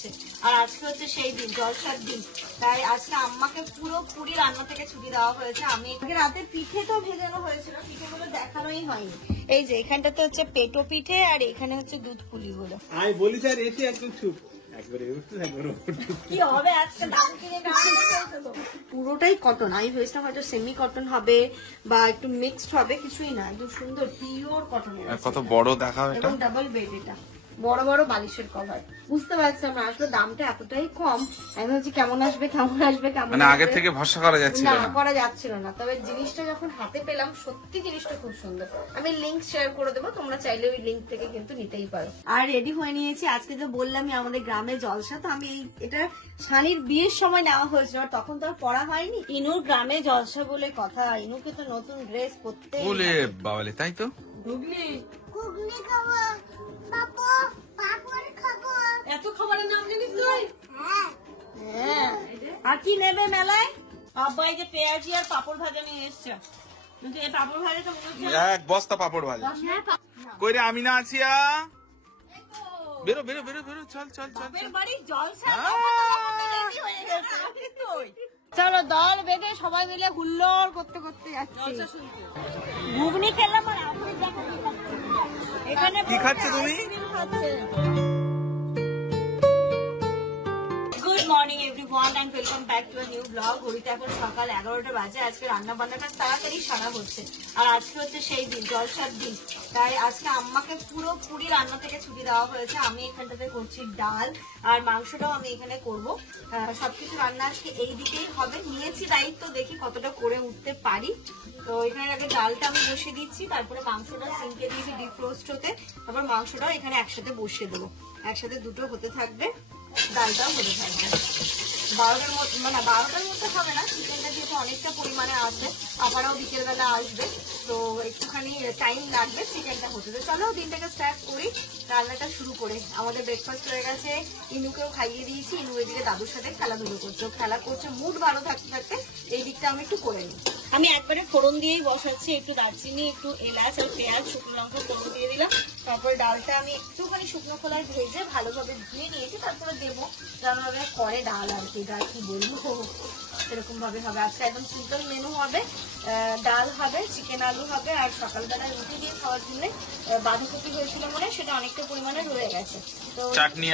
আর আজকে হচ্ছে সেই দিন, জলসার দিন। তাই আজকে আম্মাকে পুরোপুরি রান্না থেকে ছুটি দেওয়া হয়েছে। আমি রাতে পিঠে তো ভেজানো হয়েছিল, পিঠেগুলো দেখানোই হয়নি। এই যে এখানটাতে হচ্ছে পেটো পিঠে আর এখানে হচ্ছে দুধ পুলিগুলো। আমি বলি স্যার এসে একদম চুপ, একবারে কি হবে আজকে দাম কিনে পুরোটাই কটন। আমি ভেবেছিলাম হয়তো সেমি কটন হবে বা একটু মিক্সড হবে, কিছুই না, একদম সুন্দর পিওর কটন। কত বড় দেখাও এটা, এবং ডাবল বেড, এটা বড় বড় বালিশের কভার। বুঝতে পারছি আমরা আসলে দামটা এতটাই কম, আমি ভাবছি কেমন আসবে কেমন আসবে কেমন, মানে আগে থেকে ভরসা করা যাচ্ছিল না, করা যাচ্ছিল না। তবে জিনিসটা যখন হাতে পেলাম সত্যি জিনিসটা খুব সুন্দর। আমি লিংক শেয়ার করে দেবো, তোমরা চাইলে ওই লিংক থেকে কিন্তু নিতেই পারো। আর রেডি হয়ে নিয়েছি, আজকে তো বললামই আমাদের গ্রামে জলসা। তো আমি এটা শানির বিয়ের সময় নেওয়া হয়েছিল, তখন তো আর পড়া হয়নি। ইনুর গ্রামে জলসা বলে কথা, ইনুকে তো নতুন ড্রেস পরতে বলে বাবালে, তাই তো ঢুকলি ঘুগনি খাবো, বাবা পাপড় খাবো। এত খাবারের নাম জানিস তুই? হ্যাঁ, হ্যাঁ। আর কি নেবে মেলায়? আব্বা এই যে পেঁয়াজি আর পাপড় ভাজা নিয়ে এসছে। কিন্তু এই পাপড় ভাজাটা মনে হচ্ছে এক বস্তা পাপড় ভাজা। কই রে আমিনা আছিয়া, বেরো বেরো বেরো বেরো, চল চল চল বাপের বাড়ি জলসা। রেডি হয়ে গেছে তুই। চলো দল বেঁধে সবাই মিলে হুল্লোড় করতে করতে যাচ্ছি। ঘুগনি খেলাম আর আপনি দেখো কি খাচ্ছে। এখানে কি খাচ্ছ তুমি? আইসক্রিম খাচ্ছে। Good morning everyone and welcome back to a new blog. ঘড়িতে এখন সকাল 11টা বাজে। আজকে রান্না বান্নাটা তাড়াতাড়ি সারা হচ্ছে। আর আজকে হচ্ছে সেই দিন, জলসার দিন। তাই আজকে আম্মাকে পুরোপুরি রান্না থেকে ছুটি দেওয়া হয়েছে। আমি এখানটাতে করছি ডাল আর মাংসটাও আমি এখানে করবো। সবকিছু রান্না আজকে এই দিকেই হবে। নিয়েছি দায়িত্ব, দেখি কতটা করে উঠতে পারি। তো এখানে আগে ডালটা আমি বসিয়ে দিচ্ছি, তারপরে মাংসটা সিমকে দিয়েছি ডিপ রোস্ট হতে, তারপর মাংসটাও এখানে একসাথে বসিয়ে দেবো। একসাথে দুটো হতে থাকবে, ডালটাও হতে থাকবে। 12টার মধ্যে, মানে 12টার মধ্যে হবে না, চিকেনটা যেহেতু অনেকটা পরিমাণে আসবে, আবারও বিকেলবেলা আসবে, তো একটুখানি টাইম লাগবে চিকেনটা হতে। তো চলো দিনটাকে স্টার্ট করি, রান্নাটা শুরু করে। আমাদের ব্রেকফাস্ট হয়ে গেছে, ইনুকেও খাইয়ে দিয়েছি। ইনু এদিকে দাদুর সাথে খেলাধুলো করছে, খেলা করছে, মুড ভালো থাকতে থাকতে এই দিকটা আমি একটু করে নিই। আমি একবারে ফোড়ন দিয়েই বসাচ্ছি, একটু দারচিনি, একটু এলাচ আর পেঁয়াজ, শুকনো লঙ্কা ফোড়ন দিয়ে দিলাম। তারপর ডালটা আমি একটুখানি শুকনো খোলায় ভেজে ভালোভাবে ধুয়ে নিয়েছি, তারপরে দেবো। যেমন করে ডাল আর কি, ডাল কি বলবো, এরকম ভাবে হবে। আজকে একদম সিম্পল মেনু হবে, ডাল হবে, চিকেন আলু হবে, আর সকালবেলা রুটি দিয়ে খাওয়ার জন্য বাঁধাকপি হয়েছিল মনে, সেটা অনেকটা পরিমাণে রয়ে গেছে। তো চাটনি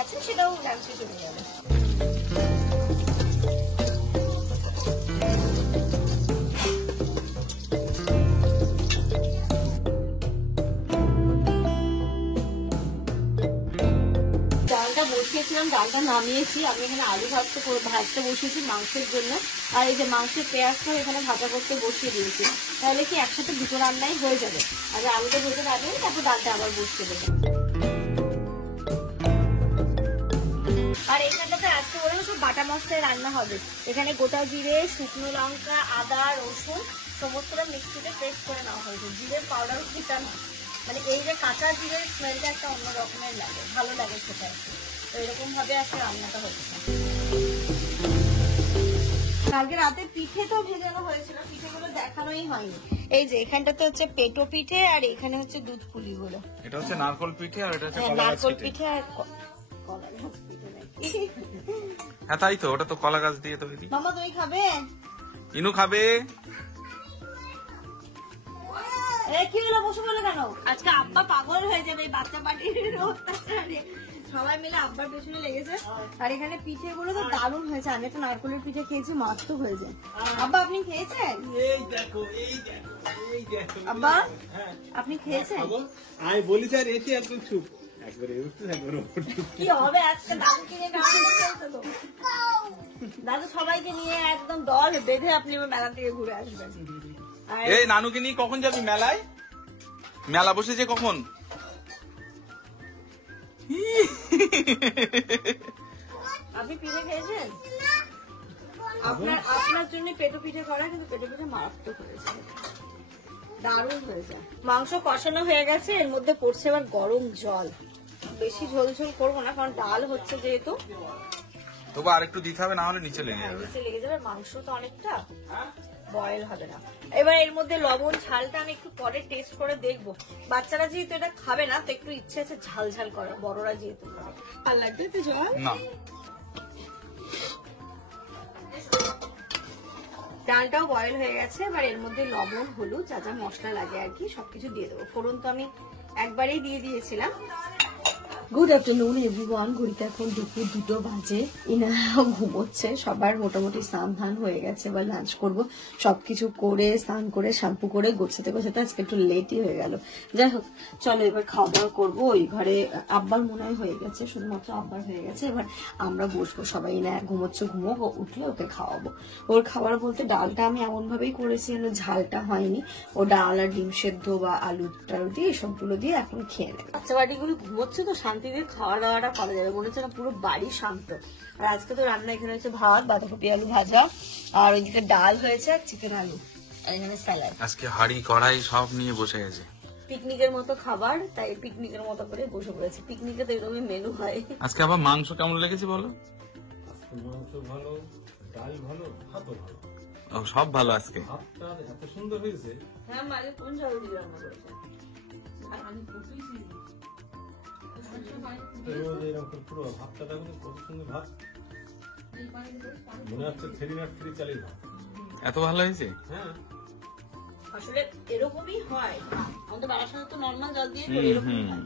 আছে, সেটাও লাঞ্চে চলে যাবে। বসিয়েছিলাম, ডালটা নামিয়েছি। আমি এখানে আলু ভাজতে বসিয়েছি মাংসের জন্য। আর এই যে মাংসের পেঁয়াজটা এখানে ভাজা করতে বসিয়ে দিয়েছি, তাহলে কি একসাথে দুটো রান্নাই হয়ে যাবে। আর আলুটা ভেজে রাখবেন, তারপর ডালটা আবার বসিয়ে দেবো। আর এখানটাতে আজকে বলবো সব বাটা মশলায় রান্না হবে। এখানে গোটা জিরে, শুকনো লঙ্কা, আদা, রসুন সমস্তটা মিক্সিতে পেস্ট করে নেওয়া হয়েছে। জিরের পাউডার দিতে না, মানে এই যে কাঁচা জিরের স্মেলটা একটা অন্য রকমের লাগে, ভালো লাগে সেটা। তো এরকম ভাবে আজকে রান্নাটা হচ্ছে। কালকে রাতে পিঠে তো ভেজানো হয়েছিল, পিঠেগুলো দেখানোই হয়নি। এই যে এখানটাতে হচ্ছে পেটো পিঠে আর এখানে হচ্ছে দুধ পুলিগুলো। এটা হচ্ছে নারকল পিঠে আর এটা হচ্ছে নারকল পিঠে আর কলা গাছ পিঠে নাকি। হ্যাঁ তাই তো, ওটা তো কলা গাছ দিয়ে তৈরি। মামা তুমি খাবে? ইনু খাবে। কি হলো, বসে বলে কেন? আজকে আব্বা পাগল হয়ে যাবে এই বাচ্চা পার্টির অত্যাচারে। সবাই মিলে আব্বার পেছনে লেগেছে। আর এখানে পিঠে গুলো তো দারুণ হয়েছে। আমি তো নারকলের পিঠে খেয়েছি, মাস্ত হয়েছে। আব্বা আপনি খেয়েছেন? এই দেখো এই দেখো এই দেখো। আব্বা আপনি খেয়েছেন? আমি বলি স্যার এসে একদম চুপ, একবারে কি হবে আজকে দাম কিনে দাদু সবাইকে নিয়ে একদম দল বেঁধে আপনি মেলা থেকে ঘুরে আসবেন। এই নানুকে নিয়ে কখন যাবি মেলায়? মেলা বসেছে কখন? আপনি পিঠে খেয়েছেন? আপনার জন্য পেটো পিঠে করা, কিন্তু পেটো পিঠে মারাত্মক হয়েছে, দারুণ হয়েছে। মাংস কষানো হয়ে গেছে, এর মধ্যে পড়ছে এবার গরম জল। বেশি ঝোল ঝোল করবো না, কারণ ডাল হচ্ছে যেহেতু। তবু আর একটু দিতে হবে, না হলে নিচে লেগে যাবে। নিচে লেগে যাবে, মাংস তো অনেকটা। বয়েল হবে না। এবার এর মধ্যে লবণ ঝালটা আমি একটু পরে টেস্ট করে দেখবো। বাচ্চারা যেহেতু এটা খাবে না, তো একটু ইচ্ছে আছে ঝাল ঝাল করার, বড়রা যেহেতু খাবে। ভালো লাগবে তো জল না। ডালটাও বয়েল হয়ে গেছে। এবার এর মধ্যে লবণ, হলুদ, যা যা মশলা লাগে আর কি সবকিছু দিয়ে দেবো। ফোড়ন তো আমি একবারেই দিয়ে দিয়েছিলাম। Good afternoon everyone. ঘড়িতে এখন দুপুর 2টো বাজে। ইনারাও ঘুমোচ্ছে, সবার মোটামুটি স্নান ধান হয়ে গেছে। এবার লাঞ্চ করবো, সবকিছু করে স্নান করে শ্যাম্পু করে গোছাতে গোছাতে আজকে একটু লেটই হয়ে গেল। যাই হোক, চলো এবার খাওয়া দাওয়া করবো। ওই ঘরে আব্বার মনে হয় হয়ে গেছে, শুধুমাত্র আব্বার হয়ে গেছে। এবার আমরা বসবো সবাই। না ঘুমোচ্ছে, ঘুমোবো, উঠলে ওকে খাওয়াবো। ওর খাবার বলতে ডালটা আমি এমন ভাবেই করেছি যেন ঝালটা হয়নি। ও ডাল আর ডিম সেদ্ধ বা আলু টালু দিয়ে এসবগুলো দিয়ে এখন খেয়ে নেবে। বাচ্চা বাড়িগুলো ঘুমোচ্ছে তো শান্তিতে খাওয়া দাওয়াটা করা যাবে, মনে হচ্ছে না পুরো বাড়ি শান্ত। আর আজকে তো রান্না এখানে হচ্ছে ভাত, বাঁধাকপি আলু ভাজা, আর ওইদিকে ডাল হয়েছে আর চিকেন আলু, আর এখানে স্যালাড। আজকে হাড়ি কড়াই সব নিয়ে বসে গেছে। পিকনিকের মতো খাবার, তাই পিকনিকের মতো করে বসে পড়েছে। পিকনিকে তো এরকমই মেনু হয়। আজকে আবার মাংস কেমন লেগেছে বলো? মাংস ভালো, ডাল ভালো, ভাতও ভালো। ও সব ভালো আজকে। ভাতটা এত সুন্দর হয়েছে। হ্যাঁ, মাঝে কোন চাউল দিয়ে রান্না করেছে? রোজ এরকম পুরো ভাতটা দেখো কত সুন্দর ভাত, মনে হচ্ছে 3 চালের ভাত। এত ভালো হয়েছে? হ্যাঁ, আসলে এরকমই হয়। আমাদের বারাসাতে তো নর্মাল জল দিয়ে করি, এরকম হয়।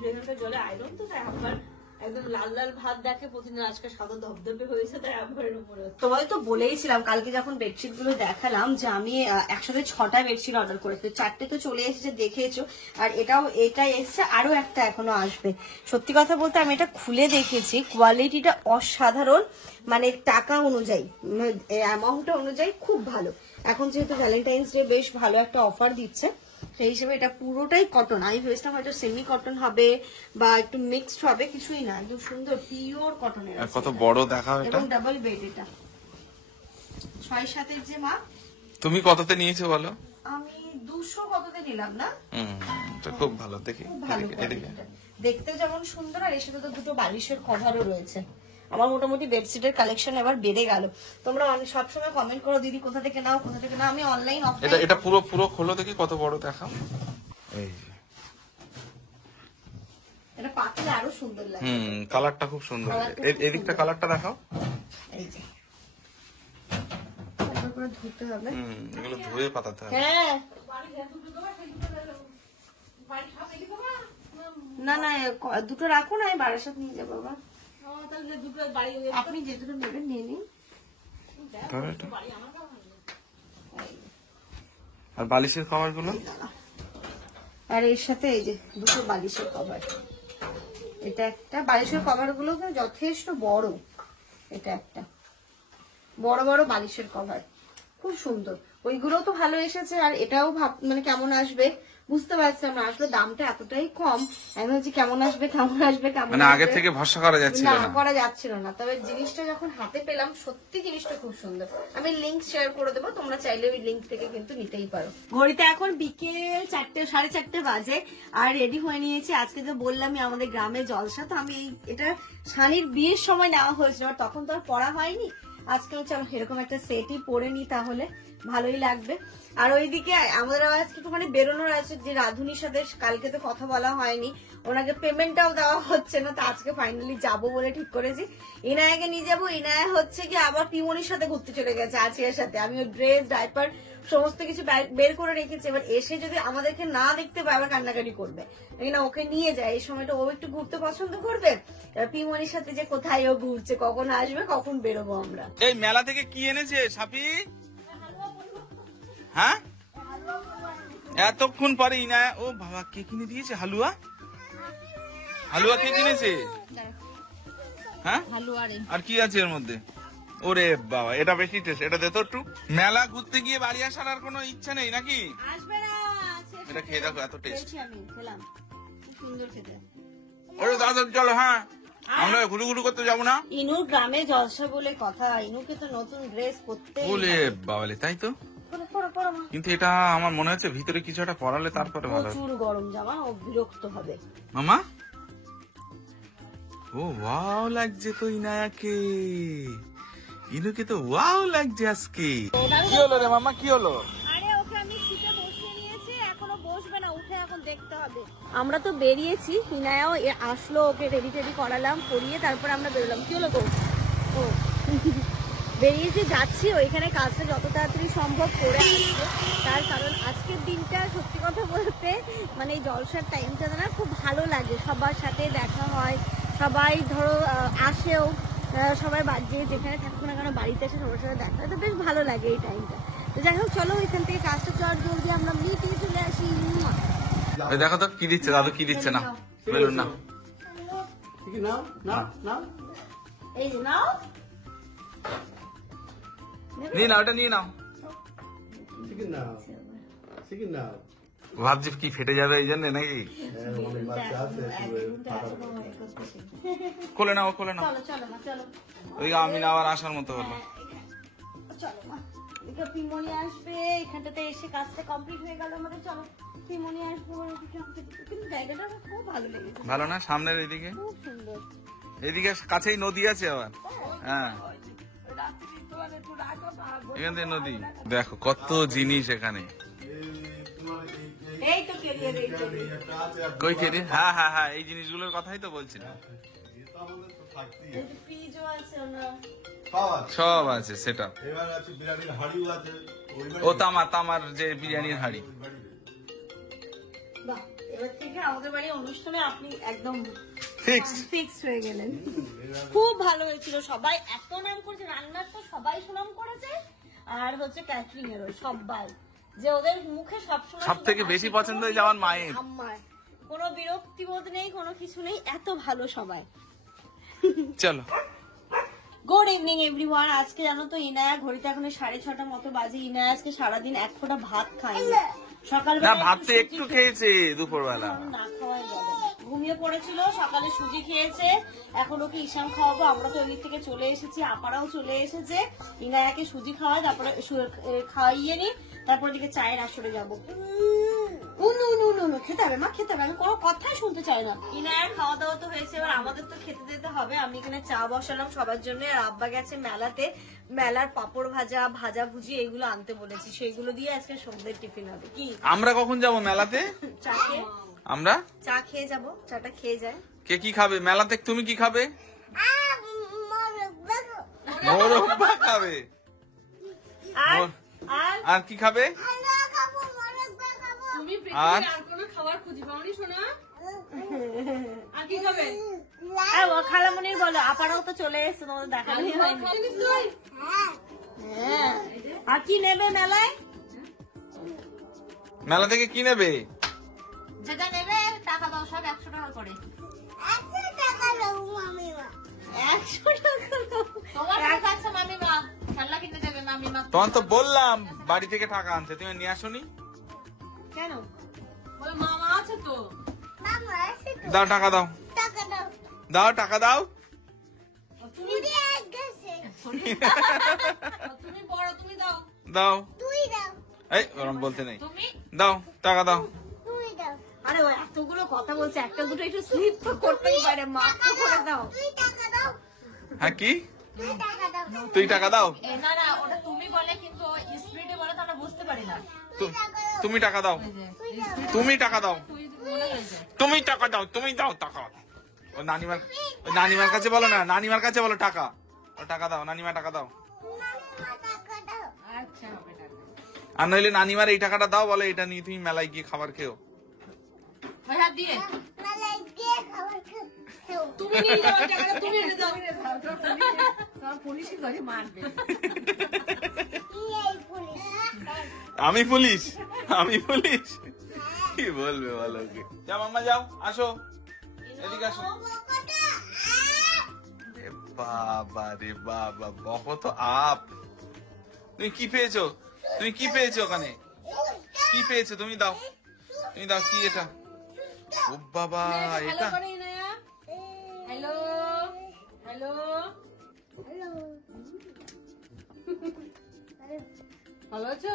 সেখানকার জলে আয়রন তো, তাই আবার একদম লাল লাল ভাত দেখে প্রতিদিন আজকে সাদা ধবধবে হয়েছে, তাই আবার এরকম মনে হচ্ছে। তোমায় তো বলেইছিলাম কালকে যখন বেডশিট গুলো দেখালাম যে আমি একসাথে 6টা বেডশিট অর্ডার করেছি। 4টে তো চলে এসেছে, দেখেছো। আর এটা এসছে, আরো একটা এখনো আসবে। সত্যি কথা বলতে আমি এটা খুলে দেখেছি, কোয়ালিটিটা অসাধারণ, মানে টাকা অনুযায়ী, অ্যামাউন্ট অনুযায়ী খুব ভালো। এখন যেহেতু ভ্যালেন্টাইন্স ডে বেশ ভালো একটা অফার দিচ্ছে, সেই হিসেবে এটা পুরোটাই কটন। আমি ভেবেছিলাম হয়তো সেমি কটন হবে বা একটু মিক্সড হবে, কিছুই না, একদম সুন্দর পিওর কটনের। আর কত বড় দেখাও এটা। এবং ডাবল বেড এটা, 6-7 যে মা। তুমি কততে নিয়েছো বলো? আমি 200 কততে নিলাম না। তো খুব ভালো। দেখি খুব ভালো এদিকে, এদিকে। quality-টা। দেখতেও যেমন সুন্দর, আর এর সাথে তো 2টো বালিশের কভারও রয়েছে। আমার মোটামুটি বেডশিটের কালেকশন এবার বেড়ে গেল। তোমরা সবসময় কমেন্ট করো দিদি কোথা থেকে নাও, কোথা থেকে নাও। আমি অনলাইন এটা অফলাইন। এটা পুরো পুরো খোলো দেখি কত বড় দেখাও। এই যে। এটা পাতলে আরো সুন্দর লাগে। কালারটা খুব সুন্দর। কালারটা খুব এদিকটা সুন্দর। কালারটা দেখাও। এই যে ভালো করে ধুতে হবে। এগুলো ধুয়ে পাতাতে হবে। হ্যাঁ, না না, 2টো রাখো না, আমি বারাসাত নিয়ে যাবো বাবা। আপনি যে 2টো নেবেন নিয়ে নিন। ধরো এটা। আর বালিশের কভার গুলো? আর এর সাথে এই যে 2টো বালিশের কভার। এটা একটা বালিশের কভার গুলো যথেষ্ট বড়। এটা একটা বড় বড় বালিশের কভার, খুব সুন্দর। ওইগুলো তো ভালো এসেছে, আর এটাও মানে কেমন আসবে বুঝতে পারছিলাম না। আসলে দামটা এতটাই কম, আমি ভাবছি কেমন আসবে কেমন আসবে কেমন মানে আগে আসবে। থেকে ভরসা করা যাচ্ছিল না, না। করা যাচ্ছিল না। তবে জিনিসটা যখন হাতে পেলাম, সত্যি জিনিসটা খুব সুন্দর। আমি লিংক শেয়ার করে দেবো, তোমরা চাইলে ওই লিংক থেকে কিন্তু নিতেই পারো। ঘড়িতে এখন বিকেল 4:30 বাজে, আর রেডি হয়ে নিয়েছি। আজকে তো বললামই আমাদের গ্রামে জলসা, তো আমি এটা শানির বিয়ের সময় নেওয়া হয়েছিল, আর তখন তো আর পড়া হয়নি। আজকেও চলো এরকম একটা সেটই পরে নি, তাহলে ভালোই লাগবে। আর ওইদিকে আমাদের আজকে একটুখানি বেরোনোর আছে, যে রাধুনির সাথে কালকে তো কথা বলা হয়নি, ওনাকে পেমেন্টটাও দেওয়া হচ্ছে না, তো আজকে ফাইনালি যাবো বলে ঠিক করেছি। ইনায়াকে নিয়ে যাবো। ইনায়া হচ্ছে কি আবার পিমনির সাথে ঘুরতে চলে গেছে, আছিয়ার সাথে। আমি ওর ড্রেস ডাইপার সমস্ত কিছু বের করে রেখেছি। এবার এসে যদি আমাদেরকে না দেখতে পায় আবার কান্নাকাটি করবে, না ওকে নিয়ে যায়। এই সময়টা ও একটু ঘুরতে পছন্দ করবে। পিমনির সাথে যে কোথায় ও ঘুরছে, কখন আসবে, কখন বেরোবো আমরা। এই মেলা থেকে কি এনেছে সাপি? হ্যাঁ, এতক্ষণ পরে ইনা। ও বাবা, কে কিনে দিয়েছে হালুয়া? হালুয়া কে কিনেছে? হ্যাঁ, আর কি আছে এর মধ্যে? ওরে বাবা, এটা বেশি টেস্ট। এটা দে তো একটু। মেলা ঘুরতে গিয়ে বাড়ি আসার আর কোনো ইচ্ছা নেই নাকি? আসবে না। এটা খেয়ে দেখো, এত টেস্ট। আমি খেলাম, খুব সুন্দর খেতে। ওরে দাদা চলো, হ্যাঁ আমরা ঘুরু ঘুরু করতে যাবো না? ইনুর গ্রামে জলসা বলে কথা, ইনুকে তো নতুন ড্রেস পরতে। বলে বাবালে, তাই তো। কিন্তু এটা আমার মনে হচ্ছে ভিতরে কিছু একটা পরালে তারপরে ভালো। প্রচুর গরম জামা, ও বিরক্ত হবে। মামা, ও ওয়াও লাগছে তো ইনায়াকে। ইনুকে তো ওয়াও লাগছে আজকে। কি হলো রে মামা, কি হলো? আরে ওকে আমি সিটে বসিয়ে নিয়েছি, এখনো বসবে না, উঠে এখন দেখতে হবে। আমরা তো বেরিয়েছি, হিনায়াও আসলো, ওকে রেডি টেডি করালাম, করিয়ে তারপর আমরা বেরোলাম। কি হলো গো? ও বেরিয়েছি, যাচ্ছি ওইখানে কাজটা যত তাড়াতাড়ি সম্ভব করে আসবো। তার কারণ আজকের দিনটা সত্যি কথা বলতে মানে এই জলসার টাইমটা না খুব ভালো লাগে, সবার সাথে দেখা হয়, সবাই ধরো আসেও, সবাই যে যেখানে থাকুক না কেন বাড়িতে এসে সবার সাথে দেখা হয়, তো বেশ ভালো লাগে এই টাইমটা। তো যাই হোক, চলো এখান থেকে কাজটা চল জলদি আমরা মিটিয়ে চলে আসি। দেখো তো কি দিচ্ছে দাদু, কি দিচ্ছে না বেলুন না। এই যে নাও, নিয়ে নাও, ওটা নিয়ে নাও। ভাবছি কি ফেটে যাবে এই জন্য নাকি? খোলে নাও, খোলে নাও। চলো চলো মা, চলো ওই আমি না আবার আসার মতো হলো। চলো মা, এদিকে পিমনি আসবে, এখানটাতে এসে কাজটা কমপ্লিট হয়ে গেল আমাদের। চলো পিমনি আসবো, কিন্তু জায়গাটা আমার খুব ভালো লেগেছে, ভালো না? সামনের এইদিকে, খুব সুন্দর। এদিকে কাছেই নদী আছে আবার। হ্যাঁ, এখান থেকে নদী। দেখো কত জিনিস এখানে। এই তো কেরিয়ার, এই তো কই কেটে? হ্যাঁ হ্যাঁ হ্যাঁ, এই জিনিসগুলোর কথাই তো বলছিলাম। ফ্রিজও আছে ওনার। সব আছে সেটা। এবার আছে বিরিয়ানির হাড়িও আছে। ও তামার যে বিরিয়ানির হাড়ি। বাহ, এবার থেকে আমাদের বাড়ি অনুষ্ঠানে আপনি একদম ফিক্সড হয়ে গেলেন। খুব ভালো হয়েছিল, সবাই এত নাম করেছে, রান্নার তো সবাই সুনাম করেছে, আর হচ্ছে ক্যাটারিং এরও সবাই, যে ওদের মুখে সবসময় সব থেকে বেশি পছন্দ হয়েছে আমার মায়ের। আমার কোনো বিরক্তিবোধ নেই, কোনো কিছু নেই, এত ভালো সবাই। চলো, গুড ইভিনিং এভরিওয়ান। আজকে জানো তো ইনায়া, ঘড়িতে এখন 6:30 মতো বাজে, ইনায়া আজকে সারাদিন এক ফোঁটা ভাত খায়নি। না সকালবেলা ভাত তো একটু খেয়েছে দুপুরবেলা। না খাওয়াই যাবে না। ঘুমিয়ে পড়েছিল, সকালে সুজি খেয়েছে, এখন ওকে ইসাম খাওয়াবো। আমরা তো ওই দিক থেকে চলে এসেছি, আপারাও চলে এসেছে, ইনায়াকে সুজি খাওয়াই, তারপরে খাওয়াইয়ে নি, তারপরে দিকে চায়ের আসরে যাবো। খেতে হবে মা, খেতে হবে, আমি কোনো কথাই শুনতে চাই না। ইনায়ার খাওয়া দাওয়া তো হয়েছে, এবার আমাদের তো খেতে দিতে হবে। আমি এখানে চা বসালাম সবার জন্য, আর আব্বা গেছে মেলাতে, মেলার পাপড় ভাজা, ভাজা ভুজি এইগুলো আনতে বলেছি, সেইগুলো দিয়ে আজকে সন্ধ্যের টিফিন হবে। কি আমরা কখন যাব মেলাতে? চা খেয়ে, আমরা চা খেয়ে যাবো, চাটা খেয়ে যায়। কে কি খাবে মেলাতে? তুমি কি খাবে? মোরব্বা খাবে। আর আর কি খাবে? তুমি আর কোনো খাবার খুঁজে পাওনি শোনা? আর কি খাবে? খালামণি বলো, আপারাও তো চলে এসছে, তোমাদের দেখানোই হয়নি। হ্যাঁ, আর কি নেবে মেলায়? মেলা থেকে কি নেবে? যেটা নেবে টাকা দাও, সব 100 টাকা করে। 100 টাকা দাও। তোমার কাছে মামিমা খেলনা কিনে দেবে মামিমা। তখন তো বললাম বাড়ি থেকে টাকা আনতে, তুমি নিয়ে আসোনি কেন? বলে মামা আছে তো। দাও টাকা দাও, দাও টাকা দাও। তুমি তুমি বড়, তুমি দাও। দাও এই ওরম বলতে নেই, তুমি দাও টাকা দাও। আরে ও এতগুলো কথা বলছে, একটা দুটো একটু স্লিপ তো করতেই পারে, মাফ তো করে দাও। হ্যাঁ কি? তুই টাকা দাও। না না, ওটা তুমি বলে, কিন্তু স্পিডে বলে তো আমরা বুঝতে পারি না। তুমি টাকা দাও, তুমি টাকা দাও, তুমি টাকা দাও, তুমি দাও টাকা। ও নানিমার কাছে বলো না, নানিমার কাছে বলো টাকা, ও টাকা দাও, নানিমা টাকা দাও। আচ্ছা হবে টাকা। আর নইলে নানিমার এই টাকাটা দাও, বলে এটা নিয়ে তুমি মেলায় গিয়ে খাবার খেও। ওই হাত দিয়ে তুমি নিয়ে যাও টাকাটা, তুমি এনে দাও। তোমার পুলিশই ধরে মারবে। আমি পুলিশ, আমি পুলিশ, কি বলবে বলো ওকে। যা মাম্মা যাও, আসো এদিকে আসো। বাবা রে বাবা, বকো তো আপ। তুমি কি পেয়েছো? তুমি কি পেয়েছো ওখানে? কি পেয়েছো? তুমি দাও, তুমি দাও। কি এটা? ও বাবা, এটা হ্যালো হ্যালো ভালো আছো?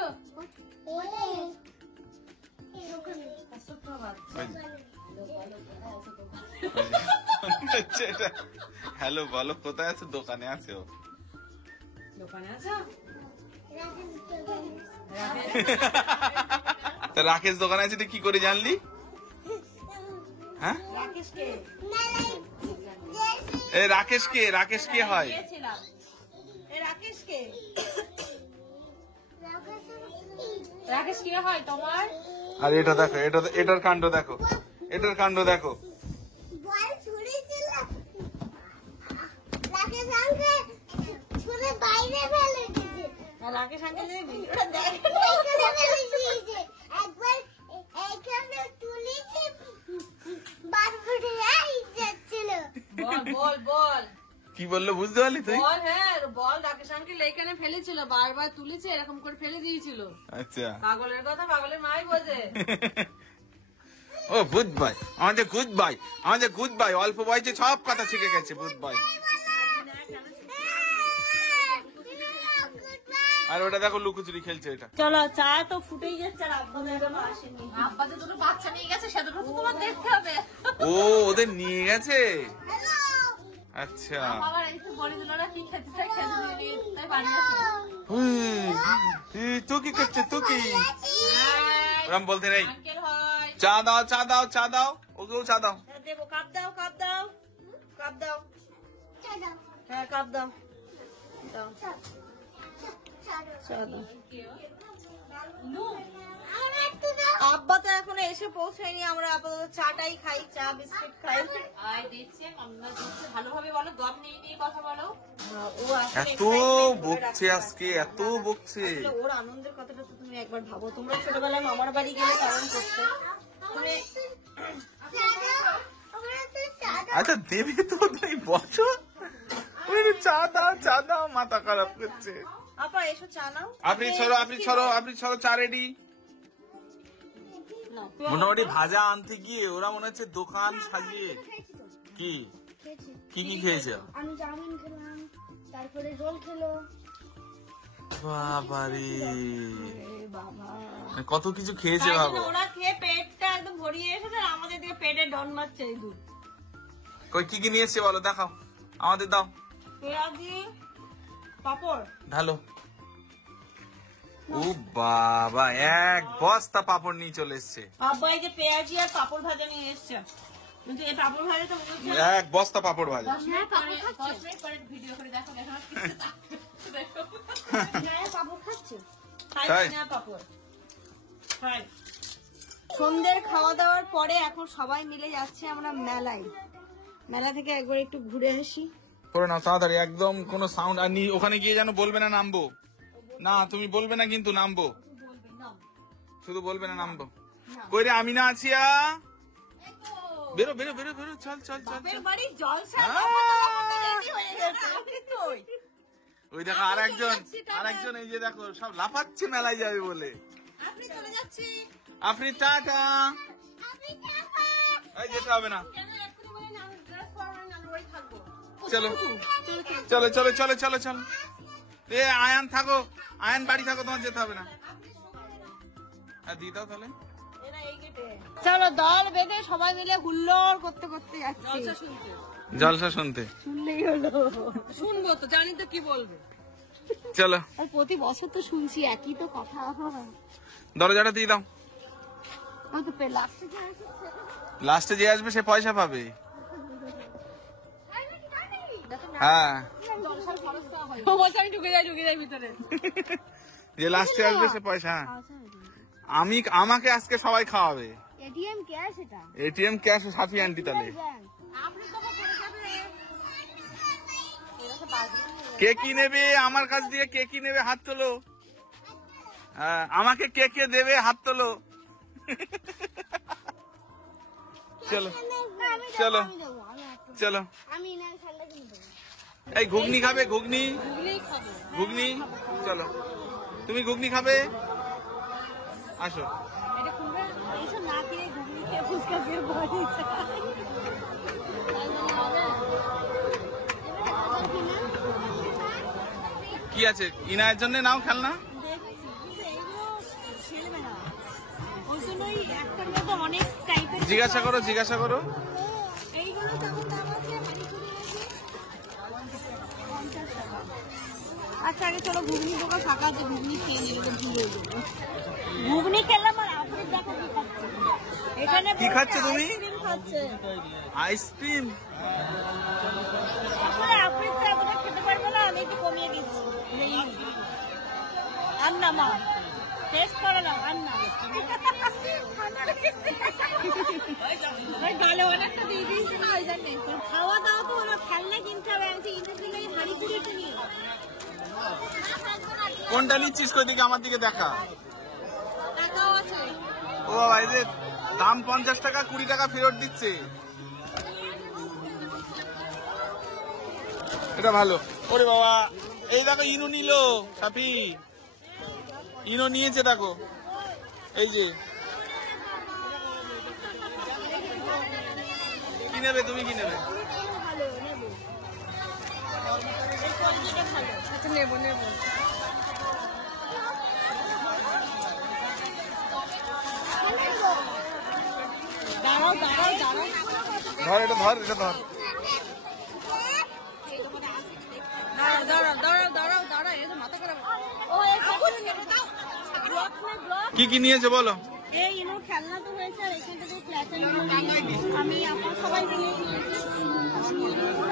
হ্যালো বলো, কোথায় আছে? দোকানে আছে ও। দোকানে আছো? তা রাকেশ দোকানে আছে তুই কি করে জানলি? হ্যাঁ, রাকেশ কে? এই রাকেশ কে? রাকেশ কে হয়? গিয়েছিলাম। এ রাকেশ কে? রাকেশ কে হয় তোমার? আর এটা দেখো, এটার কাণ্ড দেখো, এটার কাণ্ড দেখো। রাকেশ আঙ্কেল ভিডিওটা দেখ। বল বল বল কি বললো বুঝতে পারলি তুই? বল। হ্যাঁ বল, রাকেশ আঙ্কেল এইখানে ফেলেছিল, বারবার তুলেছে, এরকম করে ফেলে দিয়েছিল। আচ্ছা, পাগলের কথা পাগলের মাই বোঝে। ও ভূত ভাই, আমাদের ভূত ভাই, আমাদের ভূত ভাই অল্প বয়সে সব কথা শিখে গেছে ভূত ভাই। আর ওটা দেখো লুকোচুরি খেলছে এটা। চলো, চা তো ফুটেই যাচ্ছে আর আব্বা এখনো আসেনি। আব্বা যে দুটো বাচ্চা নিয়ে গেছে, সে দুটো তো তোমার দেখতে হবে। ও ওদের নিয়ে গেছে, আচ্ছা। আমার এই তো বলি দিল না কি খেতে চাই, খেতে দিলি তাই বানিয়েছে। তুই কি করছে? তুই কি ওরম বলতে নেই। আঙ্কেল হয়। চা দাও, চা দাও, চা দাও, ওকেও চা দাও। দেবো, কাপ দাও, কাপ দাও, কাপ দাও। হ্যাঁ, কাপ দাও, দাও। চলো। আব্বা তো এখনো এসে পৌঁছায়নি, আমরা আপাতত চাটাই খাই, চা বিস্কিট খাই। আয় দিচ্ছে, আমরা দিচ্ছে, ভালোভাবে বলো, দম নিয়ে নিয়ে কথা বলো। ও আসলে এত excitement ধরে বকছে রাখছে। আজকে, এত বকছে। আসলে ওর আনন্দের কথাটা তো তুমি একবার ভাবো, তোমরা ছোটবেলায় মামার বাড়ি গেলে কেমন করতে? তুমি আচ্ছা দেবে তো, তুই বসো। চা দাও, চা দাও, মাথা খারাপ করছে। আপা এসো, চা নাও। আপনি ছড়ো, আপনি ছড়ো, আপনি ছড়ো, চা রেডি। নাও। মোটামুটি ভাজা আনতে গিয়ে ওরা মনে হচ্ছে দোকান সাজিয়ে। কি কি কি খেয়েছে? আমি চাউমিন খেলাম, তারপরে রোল খেলো। বাবারে, এ বাবা, কত কিছু খেয়েছে তাই ভাবো। জন্য ওরা খেয়ে পেটটা একদম ভরিয়ে এসেছে, আর আমাদের দিকে পেটে ডন মারছে এই দুধ। কই কি কি নিয়ে এসছে বলো, দেখাও, আমাদের দাও, পেঁয়াজি, পাপড়। ঢালো। ও বাবা, এক বস্তা পাপড় নিয়ে চলে এসছে। আব্বা এই যে পেঁয়াজি আর পাপড় ভাজা নিয়ে এসছে, কিন্তু এই পাপড় ভাজাটা মনে হচ্ছে এক বস্তা পাপড় ভাজা। 10 মিনিট পরে ভিডিও করে দেখো, দেখো দেখো। পাপড় খাচ্ছে। খাই তাই? না পাপড় খাই। সন্ধ্যের খাওয়া দাওয়ার পরে এখন সবাই মিলে যাচ্ছে আমরা মেলায়। মেলা থেকে একবার একটু ঘুরে আসি। করে নাও তাড়াতাড়ি, একদম কোনো সাউন্ড আর ওখানে গিয়ে যেন বলবে না নামবো। না তুমি বলবে না কিন্তু নামবো, শুধু বলবে না নামবো। কই রে আমি না আছি? বেরো বেরো বেরো বেরো, চল চল চল চল। বাড়ির জলসা হয়ে গেছে। ওই দেখো আরেকজন এই যে দেখো সব লাফাচ্ছে মেলায় যাবে বলে। আপনি চলে যাচ্ছি। আপনি টাটা। এই যেতে হবে না, কেন এক্ষুনি বলে না, আমি ড্রেস পরবো না, আমি ওই থাকবো। চলো চলো চলো চলো চলো চলো। এ আয়ান থাকো, আয়ান বাড়ি থাকো, তোমার যেতে হবে না। হ্যাঁ দিয়ে দাও তাহলে। চলো, দল বেঁধে সবাই মিলে হুল্লোড় করতে করতে যাচ্ছি। জলসা শুনতে জলসা শুনতে শুনলেই হলো। শুনবো তো, জানি তো কি বলবে। চলো, আর প্রতি বছর তো শুনছি একই তো কথা। দরজাটা দিয়ে দাও। তো পেলাম। লাস্টে যে আসবে সে পয়সা পাবে। হ্যাঁ, ও বলছে আমি ঢুকে যাই ভিতরে। যে লাস্টে আসবে সে পয়সা। আমাকে আজকে সবাই খাওয়াবে। এটিএম ক্যাশ এটা। এটিএম ক্যাশ সাথী আন্টি তাহলে। আপনি তো পড়ে যাবে। কে কি নেবে আমার কাছ দিয়ে? কে কি নেবে হাত তোলো। হ্যাঁ, আমাকে কে কে দেবে হাত তোলো। চলো চলো চলো। আমি না খেললে কিন্তু দেবো। এই ঘুগনি খাবে? ঘুগনি ঘুগনিই খাবো। ঘুগনি, চলো। তুমি ঘুগনি খাবে? আসো। এটা খুলবে? এইসব না কিনে ঘুগনি খেয়ে ফুচকা খেয়ে বাড়ি যায়। কি আছে ইনায়ের জন্য? নাও খেলনা। দেখছি, কিন্তু এগুলো ছেড়বে না। ওই জন্যই একটার মধ্যে অনেক টাইপের জিজ্ঞাসা করো, জিজ্ঞাসা করো। এইগুলো কেমন দাম আছে? হাঁড়ি চুরি আছে 50 টাকা। আচ্ছা আগে চলো ঘুগনি দেবো, ফাঁকা আছে ঘুগনি খেয়ে নিলে ভুলে যাবো। ঘুগনি খেলাম আর আফরিদ দেখো কি খাচ্ছে। এখানে কি খাচ্ছ তুমি? আইসক্রিম খাচ্ছে। আইসক্রিম? আসলে আফরিদ তো এতটা খেতে পারবে না, আমি একটু কমিয়ে দিচ্ছি। আর না মা টেস্ট করে না, আর না গালে অনেকটা দিয়ে দিয়েছি না, ওই জন্য খাওয়া দাওয়া তো হলো, খেলনা কিনতে হবে। আমি ইন্টার দিলে হাড়ি পুড়ি কিনি। কোনটা নিচ্ছিস? কই দিকে আমার দিকে দেখা। টাকাও আছে। ও বাবা, এই যে দাম 50 টাকা, 20 টাকা ফেরত দিচ্ছে। এটা ভালো। ওরে বাবা, এই দেখো ইনু নিল। সাপি ইনো নিয়েছে দেখো, এই যে। কি নেবে তুমি, কি নেবে? আচ্ছা নেবো নেবো। দাঁড়াও দাঁড়াও দাঁড়াও, ধর এটা, ধর এটা, ধর। দাঁড়াও দাঁড়াও দাঁড়াও দাঁড়াও, এই তো মাথা খারাপ। ও এই ব্লক মে ব্লক। কি কি নিয়েছে বলো? এই ইনোর খেলনা তো হয়েছে, আর এখানটা যে ফ্ল্যাটের আমি আপনার সবাই মিলে নিয়েছি।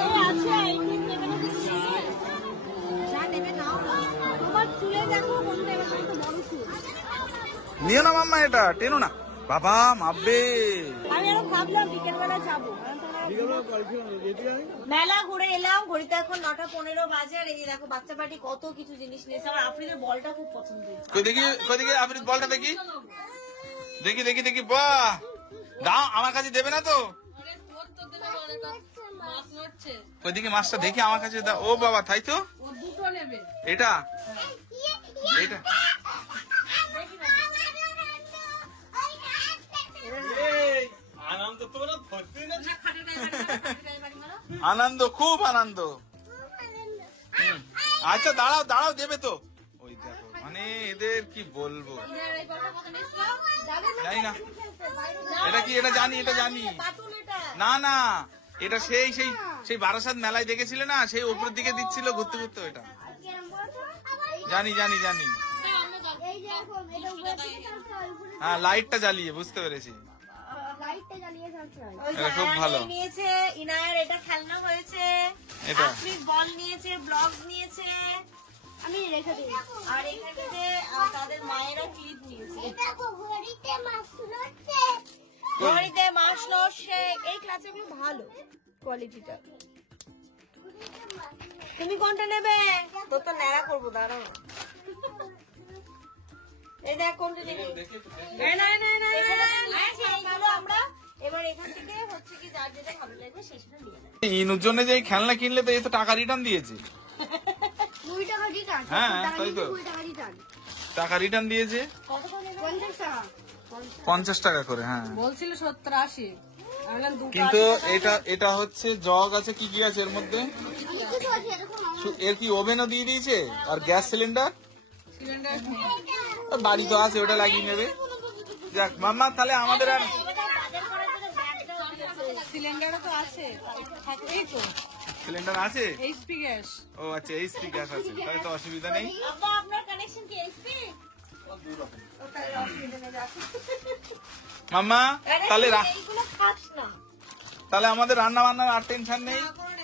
এই আছে আইসক্রিম নেবে না? যা নেবে নাও না। তোমার চুলে দেখো কোনটা, এবার তো বড় চুল। নিও না মাম্মা, এটা টেনো না বাবা, মাপবে। আমি আরো ভাবলাম বিকেলবেলা যাবো। মেলা ঘুরে এলাম, ঘড়িতে এখন 9:15 বাজে। আর এই যে দেখো বাচ্চা পার্টি কত কিছু জিনিস নিয়েছে। আমার আফরিদের বলটা খুব পছন্দ হয়েছে। কই দেখি, কই দেখি আফরিদ বলটা দেখি, দেখি দেখি দেখি। বাহ, দাও, আমার কাছে দেবে না তো? কই দেখি মাছটা দেখি, আমার কাছে দাও। ও বাবা, তাই তো? ও দুটো নেবে। এটা এটা আনন্দ তোমরা ধরতে না। আনন্দ, খুব আনন্দ। আচ্ছা দাঁড়াও দাঁড়াও, দেবে তো। ওই দেখো, মানে এদের কি বলবো, জানি না। এটা কি? এটা জানি, এটা জানি। না না, এটা সেই সেই সেই বারাসাত মেলায় দেখেছিলে না, সেই উপরের দিকে দিচ্ছিল ঘুরতে ঘুরতে। ওইটা জানি জানি জানি। হ্যাঁ, লাইটটা জ্বালিয়ে, বুঝতে পেরেছি। এটা খুব ভালো। নিয়েছে ইনায়ের, এটা খেলনা হয়েছে। এটা আফরিদ বল নিয়েছে, ব্লগস নিয়েছে। আমি রেখে দিই। আর এখানে তাদের মায়েরা ক্লিপ নিয়েছে। ঘড়িতে মাছ নষ্ট। এই ক্লাসেগুলো ভালো কোয়ালিটিটা। তুমি কোনটা নেবে? তোর তো ন্যাড়া করবো, দাঁড়াও। এই দেখ কোনটা নেবে। এইগুলো আমরা এবার এখান থেকে হচ্ছে কি যার যেটা ভালো লাগবে সেটা নিয়ে নেবে। ইনুর জন্য যে এই খেলনা কিনলে তো এ তো টাকা রিটার্ন দিয়েছে। 20 টাকা রিটার্ন। হ্যাঁ, তাই তো। 20 টাকা রিটার্ন। টাকা রিটার্ন দিয়েছে 50 টাকা। 50 টাকা করে। হ্যাঁ, বলছিল 70 80। আমি বললাম দুটো কিন্তু এটা এটা হচ্ছে জগ আছে, কি কি আছে এর মধ্যে? অনেক কিছু আছে এরকম। এর কি ওভেনও দিয়ে দিয়েছে, আর গ্যাস সিলিন্ডার সিলিন্ডার। বাড়ি তো আছে, ওটা লাগিয়ে নেবে। যাক মাম্মা, তাহলে আমাদের আর সিলিন্ডারও তো আছে, থাকবেই তো। সিলিন্ডার আছে। HP gas. ও আচ্ছা, এইচপি গ্যাস আছে, তাহলে তো অসুবিধা নেই। আব্বা আপনার কানেকশন কি এইচপি? ও তাহলে অসুবিধা নেই, রাখো। মাম্মা তাহলে এইগুলো খাস না। তাহলে আমাদের রান্না বান্নার আর টেনশন নেই।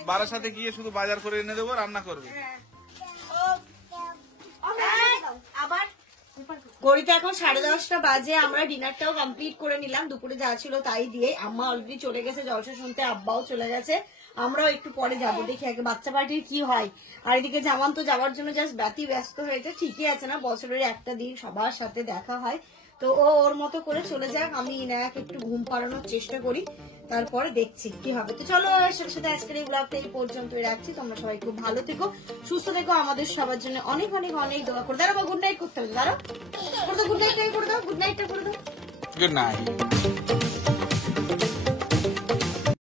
বারাসাতে গিয়ে শুধু বাজার করে এনে দেবো, রান্না করবে। আবার ঘড়িতে এখন 10:30 বাজে। আমরা ডিনারটাও কমপ্লিট করে নিলাম, দুপুরে যা ছিল তাই দিয়ে। আম্মা অলরেডি চলে গেছে জলসা শুনতে, আব্বাও চলে গেছে। আমরাও একটু পরে যাবো, দেখি আগে বাচ্চা পার্টির কি হয়। আর এদিকে জামান তো যাওয়ার জন্য জাস্ট ব্যস্ত হয়েছে। ঠিকই আছে না, বছরের একটা দিন সবার সাথে দেখা হয়। তো ও ওর মতো করে চলে যাক, আমি ইনায়াকে একটু ঘুম পাড়ানোর চেষ্টা করি, তারপরে দেখছি কি হবে। তো চলো, সাথে সাথে আজকের এই ব্লগটা এই পর্যন্তই রাখছি। তোমরা সবাই খুব ভালো থেকো, সুস্থ থেকো, আমাদের সবার জন্য অনেক অনেক অনেক দোয়া করে। দাঁড়াবো, গুড নাইট করতে হবে। দাঁড়াও, করে দাও, গুড নাইটটা করে দাও, গুড নাইটটা করে দাও। Good night.